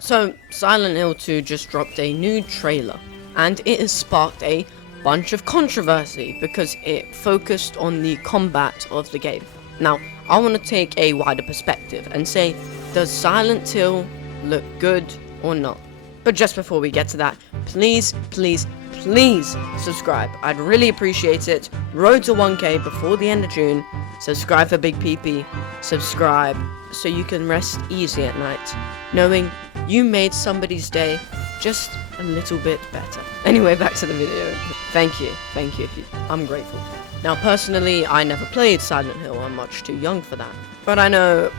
So, Silent Hill 2 just dropped a new trailer, and it has sparked a bunch of controversy because it focused on the combat of the game. Now, I want to take a wider perspective and say, does Silent Hill look good or not? But just before we get to that, please subscribe. I'd really appreciate it. Road to 1k before the end of June. Subscribe for Big PP. Subscribe so you can rest easy at night, knowing you made somebody's day just a little bit better. Anyway, back to the video. Thank you. I'm grateful. Now, personally, I never played Silent Hill. I'm much too young for that. But I know,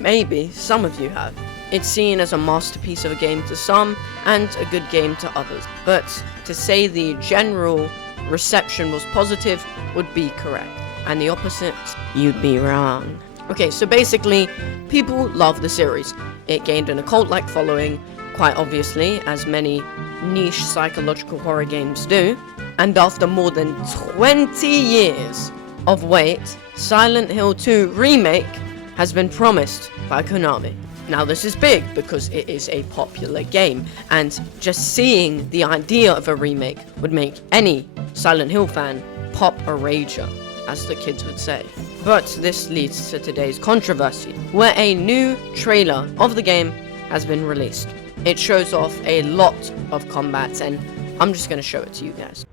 maybe, some of you have. It's seen as a masterpiece of a game to some, and a good game to others. But to say the general reception was positive would be correct. And the opposite, you'd be wrong. Okay, so basically, people love the series. It gained an occult-like following, quite obviously, as many niche psychological horror games do. And after more than 20 years of wait, Silent Hill 2 Remake has been promised by Konami. Now this is big because it is a popular game, and just seeing the idea of a remake would make any Silent Hill fan pop a rager, as the kids would say. But this leads to today's controversy, where a new trailer of the game has been released. It shows off a lot of combat, and I'm just gonna show it to you guys.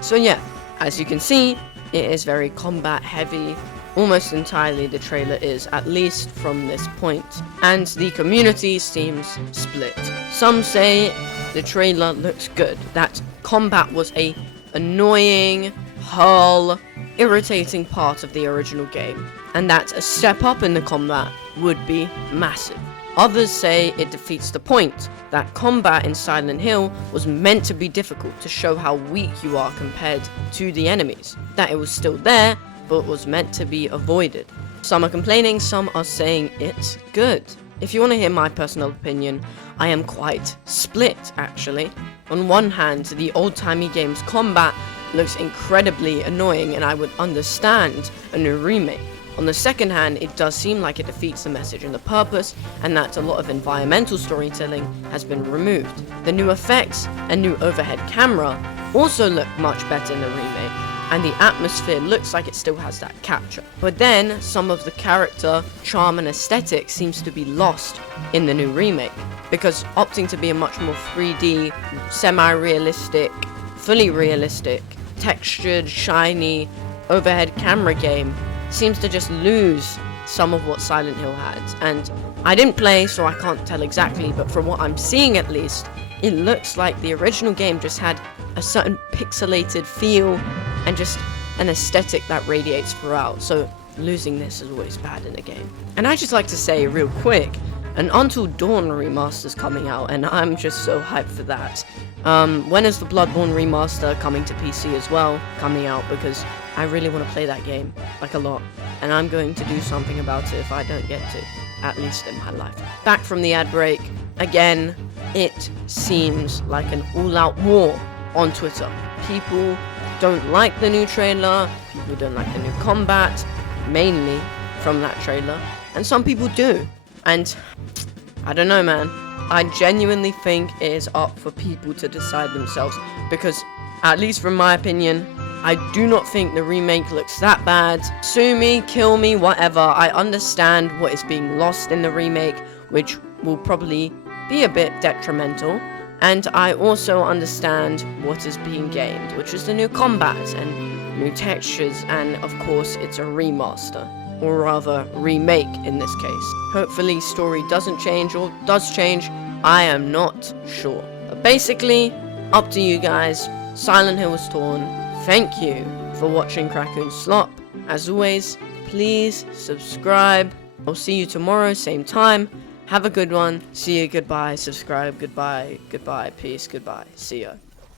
So yeah, as you can see, it is very combat heavy. Almost entirely the trailer is, at least from this point. And the community seems split. Some say the trailer looks good, that combat was a annoying, irritating part of the original game, and that a step up in the combat would be massive. Others say it defeats the point, that combat in Silent Hill was meant to be difficult to show how weak you are compared to the enemies, that it was still there, but was meant to be avoided. Some are complaining, some are saying it's good. If you want to hear my personal opinion, I am quite split, actually. On one hand, the old-timey game's combat looks incredibly annoying, and I would understand a new remake. On the second hand, it does seem like it defeats the message and the purpose, and that a lot of environmental storytelling has been removed. The new effects and new overhead camera also look much better in the remake, and the atmosphere looks like it still has that capture. But then, some of the character, charm and aesthetic seems to be lost in the new remake, because opting to be a much more 3D, semi-realistic, fully realistic, textured, shiny, overhead camera game seems to just lose some of what Silent Hill had. And I didn't play, so I can't tell exactly, but from what I'm seeing at least, it looks like the original game just had a certain pixelated feel and just an aesthetic that radiates throughout, so losing this is always bad in a game. And I just like to say real quick, an Until Dawn remaster's coming out, and I'm just so hyped for that. When is the Bloodborne remaster coming to PC as well coming out? Because I really want to play that game, like a lot, and I'm going to do something about it if I don't get to, at least in my life. Back from the ad break, again, it seems like an all-out war on Twitter. People don't like the new trailer, people don't like the new combat, mainly from that trailer, and some people do. And I don't know, man. I genuinely think it is up for people to decide themselves, because, at least from my opinion, I do not think the remake looks that bad. Sue me, kill me, whatever. I understand what is being lost in the remake, which will probably be a bit detrimental. And I also understand what is being gained, which is the new combat and new textures, and of course it's a remaster, or rather remake in this case. Hopefully story doesn't change, or does change, I am not sure. But basically, up to you guys. Silent Hill was torn. Thank you for watching Krakoon Slop. As always, please subscribe. I'll see you tomorrow, same time. Have a good one. See you, goodbye, subscribe, goodbye, peace, goodbye. See ya.